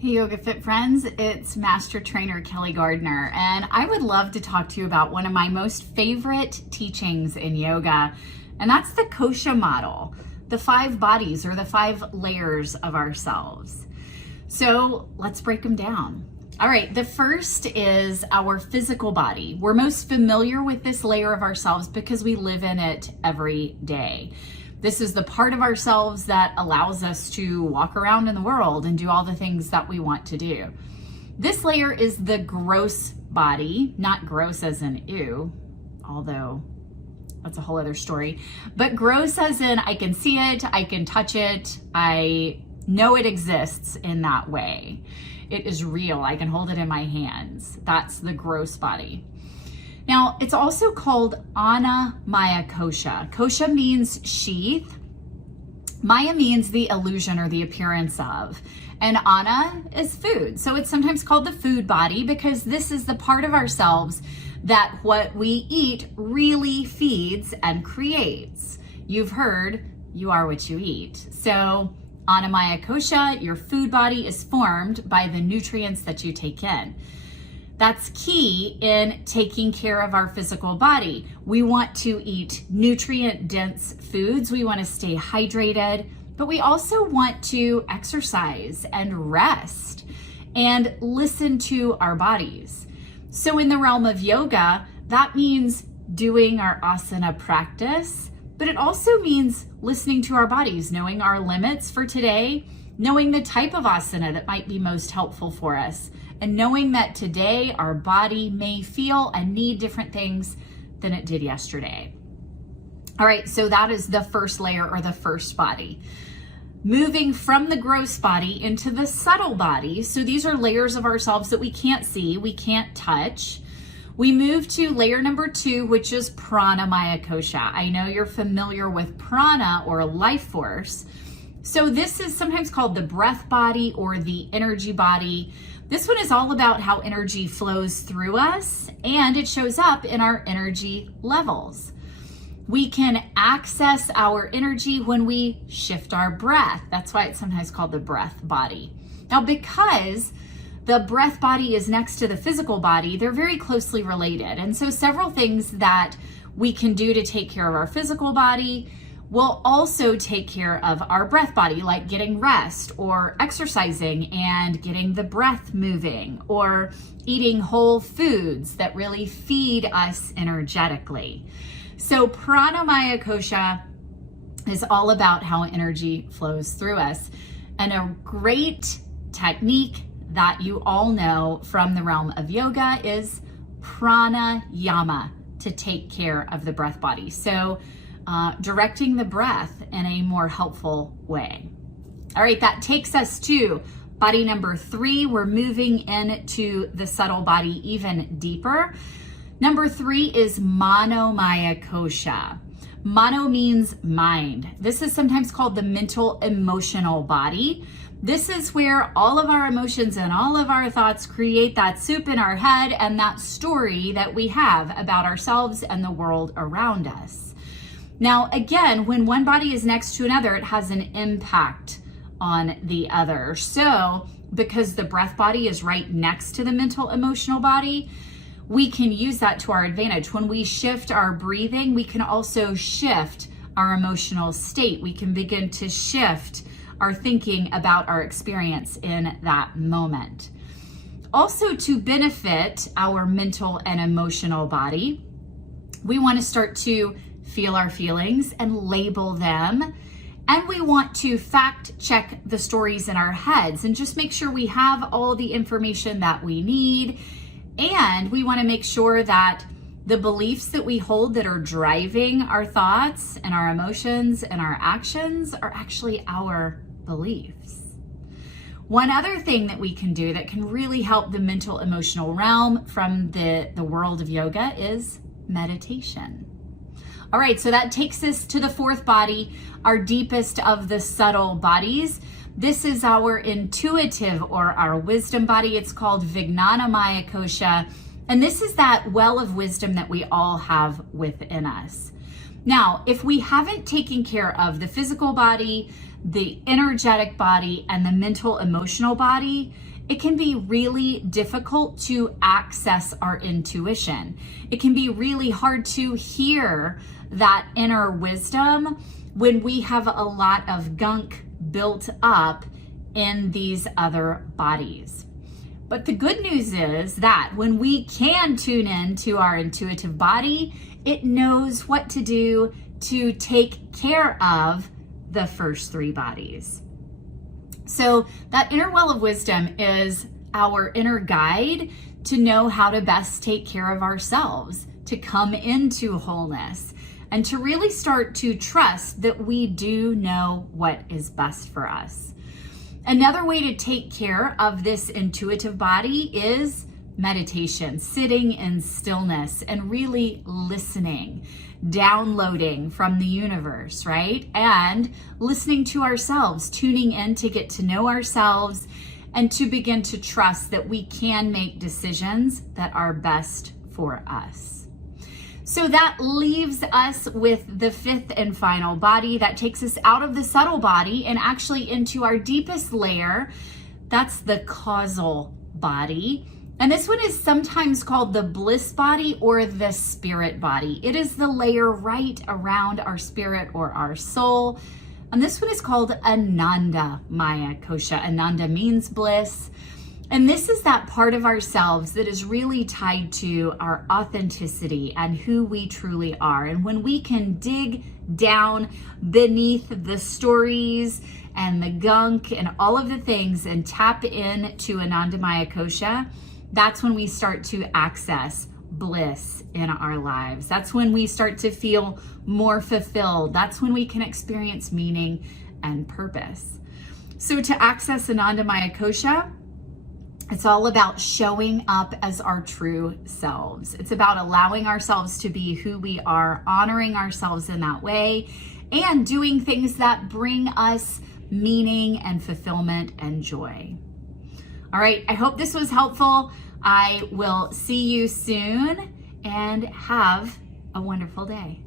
Hey YogaFit friends, it's Master Trainer Kelly Gardner, and I would love to talk to you about one of my most favorite teachings in yoga, and that's the Kosha model, the 5 bodies or the 5 layers of ourselves. So let's break them down. All right, the first is our physical body. We're most familiar with this layer of ourselves because we live in it every day. This is the part of ourselves that allows us to walk around in the world and do all the things that we want to do. This layer is the gross body, not gross as in ew, although that's a whole other story, but gross as in I can see it, I can touch it, I know it exists in that way. It is real, I can hold it in my hands. That's the gross body. Now, it's also called Ana Maya Kosha. Kosha means sheath. Maya means the illusion or the appearance of. And Ana is food. So it's sometimes called the food body because this is the part of ourselves that what we eat really feeds and creates. You've heard, you are what you eat. So Ana Maya Kosha, your food body is formed by the nutrients that you take in. That's key in taking care of our physical body. We want to eat nutrient-dense foods. We want to stay hydrated, but we also want to exercise and rest and listen to our bodies. So in the realm of yoga, that means doing our asana practice, but it also means listening to our bodies, knowing our limits for today, knowing the type of asana that might be most helpful for us, and knowing that today our body may feel and need different things than it did yesterday. All right, so that is the first layer or the first body. Moving from the gross body into the subtle body. So these are layers of ourselves that we can't see, we can't touch. We move to layer number 2, which is Prana Maya Kosha. I know you're familiar with prana or life force. So this is sometimes called the breath body or the energy body. This one is all about how energy flows through us and it shows up in our energy levels. We can access our energy when we shift our breath. That's why it's sometimes called the breath body. Now, because the breath body is next to the physical body, they're very closely related. And so several things that we can do to take care of our physical body will also take care of our breath body, like getting rest or exercising and getting the breath moving or eating whole foods that really feed us energetically. So Prana Maya Kosha is all about how energy flows through us. And a great technique that you all know from the realm of yoga is pranayama to take care of the breath body. So directing the breath in a more helpful way. All right, that takes us to body number 3. We're moving into the subtle body even deeper. Number 3 is Mano Maya Kosha. Mano means mind. This is sometimes called the mental emotional body. This is where all of our emotions and all of our thoughts create that soup in our head and that story that we have about ourselves and the world around us. Now, again, when one body is next to another, it has an impact on the other. So because the breath body is right next to the mental emotional body, we can use that to our advantage. When we shift our breathing, we can also shift our emotional state. We can begin to shift our thinking about our experience in that moment. Also, to benefit our mental and emotional body, we want to start to feel our feelings and label them. And we want to fact check the stories in our heads and just make sure we have all the information that we need. And we want to make sure that the beliefs that we hold that are driving our thoughts and our emotions and our actions are actually our beliefs. One other thing that we can do that can really help the mental emotional realm from the world of yoga is meditation. All right, so that takes us to the 4th body, our deepest of the subtle bodies. This is our intuitive or our wisdom body. It's called Vijnana Maya Kosha. And this is that well of wisdom that we all have within us. Now, if we haven't taken care of the physical body, the energetic body, and the mental emotional body, it can be really difficult to access our intuition. It can be really hard to hear that inner wisdom when we have a lot of gunk built up in these other bodies. But the good news is that when we can tune in to our intuitive body, it knows what to do to take care of the first three bodies. So that inner well of wisdom is our inner guide to know how to best take care of ourselves, to come into wholeness, and to really start to trust that we do know what is best for us. Another way to take care of this intuitive body is meditation, sitting in stillness and really listening, downloading from the universe, right? And listening to ourselves, tuning in to get to know ourselves and to begin to trust that we can make decisions that are best for us. So that leaves us with the fifth and final body that takes us out of the subtle body and actually into our deepest layer. That's the causal body. And this one is sometimes called the bliss body or the spirit body. It is the layer right around our spirit or our soul. And this one is called Ananda Maya Kosha. Ananda means bliss. And this is that part of ourselves that is really tied to our authenticity and who we truly are. And when we can dig down beneath the stories and the gunk and all of the things and tap in to Ananda Maya Kosha, that's when we start to access bliss in our lives. That's when we start to feel more fulfilled. That's when we can experience meaning and purpose. So to access Ananda Maya Kosha, it's all about showing up as our true selves. It's about allowing ourselves to be who we are, honoring ourselves in that way, and doing things that bring us meaning and fulfillment and joy. All right, I hope this was helpful. I will see you soon and have a wonderful day.